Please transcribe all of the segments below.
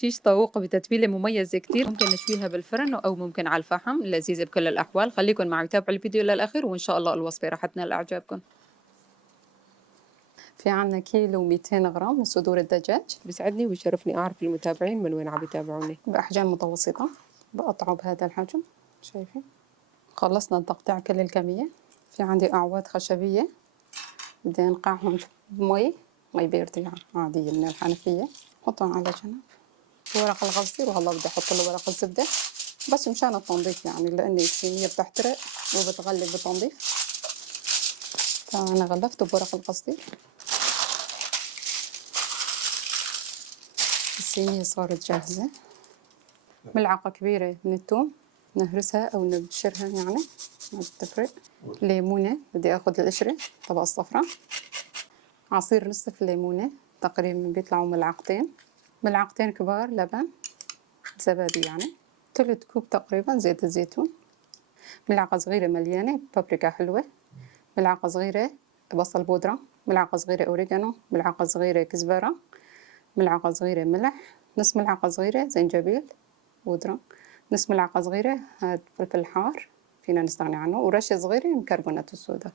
شيش طاووق بتتبيلة مميزة كتير، ممكن نشويها بالفرن أو ممكن على الفحم، لذيذة بكل الأحوال. خليكن معي وتابعوا الفيديو للآخر وإن شاء الله الوصفة رح تنال إعجابكم. في عنا كيلو 200 غرام من صدور الدجاج. بيسعدني ويشرفني أعرف المتابعين من وين عم يتابعوني. بأحجام متوسطة، بقطعه بهذا الحجم. شايفين؟ خلصنا تقطيع كل الكمية. في عندي أعواد خشبية بدي أنقعهم بمي باردة عادية من الحنفية. حطهم على جنب. ورق الغسيل، وهلا بدي أحط له ورق الزبدة بس مشان التنظيف، يعني لأن الصينية بتحترق وبتغلف بالتنظيف. فأنا غلفته بورق الغسيل. الصينية صارت جاهزة. ملعقة كبيرة من الثوم نهرسها أو نبشرها، يعني ما بتفرق. ليمونة بدي أخذ القشرة الطبقة الصفراء. عصير نصف الليمونة تقريبا بيطلعوا ملعقتين كبار لبن زبادي، يعني 3 كوب تقريبا زيت الزيتون. ملعقة صغيرة مليانة بابريكا حلوة. ملعقة صغيرة بصل بودرة. ملعقة صغيرة أوريجانو. ملعقة صغيرة كزبرة. ملعقة صغيرة ملح. نص ملعقة صغيرة زنجبيل بودرة. نص ملعقة صغيرة هاد فلفل حار فينا نستغني عنه، ورشة صغيرة من كربونات الصودا.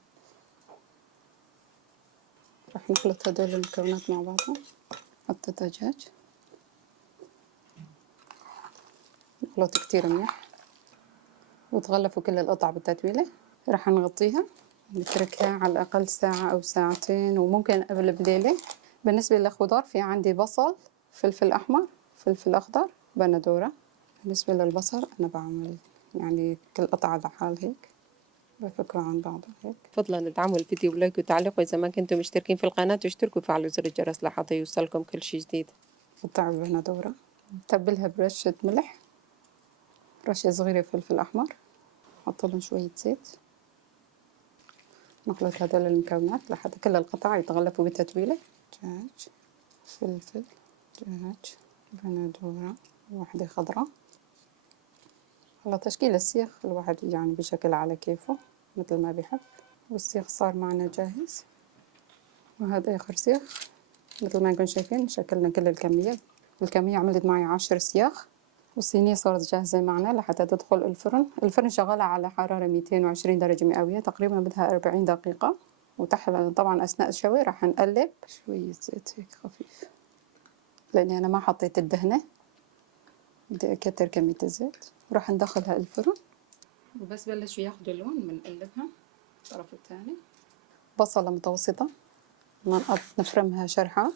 رح نخلط هدول المكونات مع بعضهم. نحط الدجاج، نخلط كتير منيح وتغلفوا كل القطع بالتتبيلة. رح نغطيها نتركها على الأقل ساعة أو ساعتين، وممكن قبل بليلة. بالنسبة للخضار في عندي بصل، فلفل أحمر، فلفل أخضر، بندورة. بالنسبة للبصل أنا بعمل يعني كل قطعة لحال هيك، بفكوا عن بعضهم هيك. فضلا ادعموا الفيديو بلايك وتعليق، وإذا ما كنتم مشتركين في القناة اشتركوا وفعلوا زر الجرس لحتى يوصلكم كل شي جديد. قطع البندورة تبلها برشة ملح، رشة صغيرة فلفل أحمر، حط لهم شوية زيت. نخلط هدول المكونات لحتى كل القطع يتغلفوا بالتتبيلة. دجاج، فلفل، دجاج، بندورة، واحدة خضراء. هلا تشكيل السيخ الواحد يعني بشكل على كيفه مثل ما بيحب. والسيخ صار معنا جاهز، وهذا آخر سيخ. مثل ما نكون شايفين شكلنا كل الكمية عملت معي 10 سياخ. والصينية صارت جاهزة معنا لحتى تدخل الفرن. الفرن شغالة على حرارة 220 درجة مئوية، تقريبا بدها 40 دقيقة. وتحت طبعا أثناء الشوي راح نقلب شوية زيت هيك خفيف، لأني أنا ما حطيت الدهنة، بدي أكتر كمية الزيت. وراح ندخلها الفرن، وبس بلشوا ياخدوا لون بنقلبها الطرف الثاني. بصلة متوسطة نفرمها شرحات.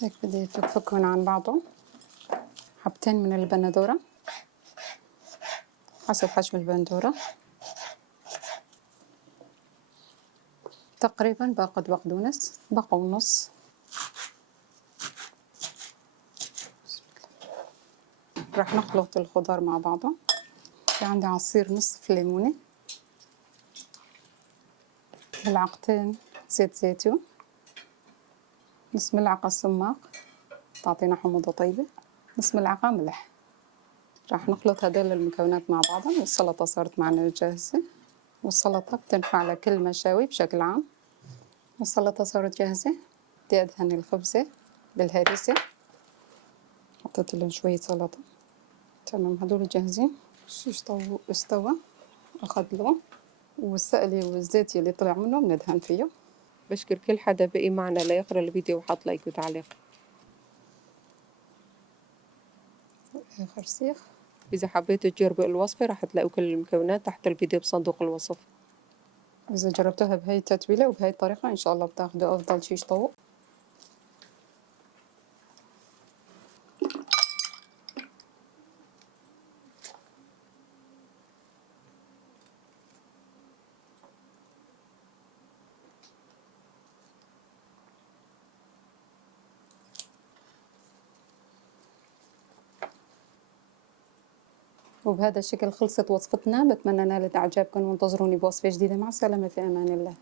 هيك بدي أفكهم عن بعضهم. حبتين من البندورة حسب حجم البندورة. تقريبا باخد بقدونس بقى ونص. راح نخلط الخضار مع بعضه. في عندي عصير نصف ليمونة، ملعقتين زيت زيتون، نص ملعقة سماق تعطينا حموضة طيبة، نص ملعقة ملح. راح نخلط هدول المكونات مع بعضهم. والسلطة صارت معنا جاهزة، والسلطة بتنفع لكل مشاوي بشكل عام. والسلطة صارت جاهزة. بدي أدهن الخبزة بالهريسة. حطيت لهم شوية سلطة. تمام، هدول جاهزين. الشيش طاووق استوى أخذ لون، والسقلي والزيت اللي طلع منه بندهن فيه. بشكر كل حدا بقي معنا ليقرأ الفيديو وحط لايك وتعليق. آخر سيخ. إذا حبيتوا تجربوا الوصفة رح تلاقوا كل المكونات تحت الفيديو بصندوق الوصف. إذا جربتوها بهاي التتبيلة وبهاي الطريقة إن شاء الله بتاخدوا أفضل شيش طاووق. وبهذا الشكل خلصت وصفتنا. بتمنى نالت إعجابكم، وانتظروني بوصفة جديدة. مع السلامة، في أمان الله.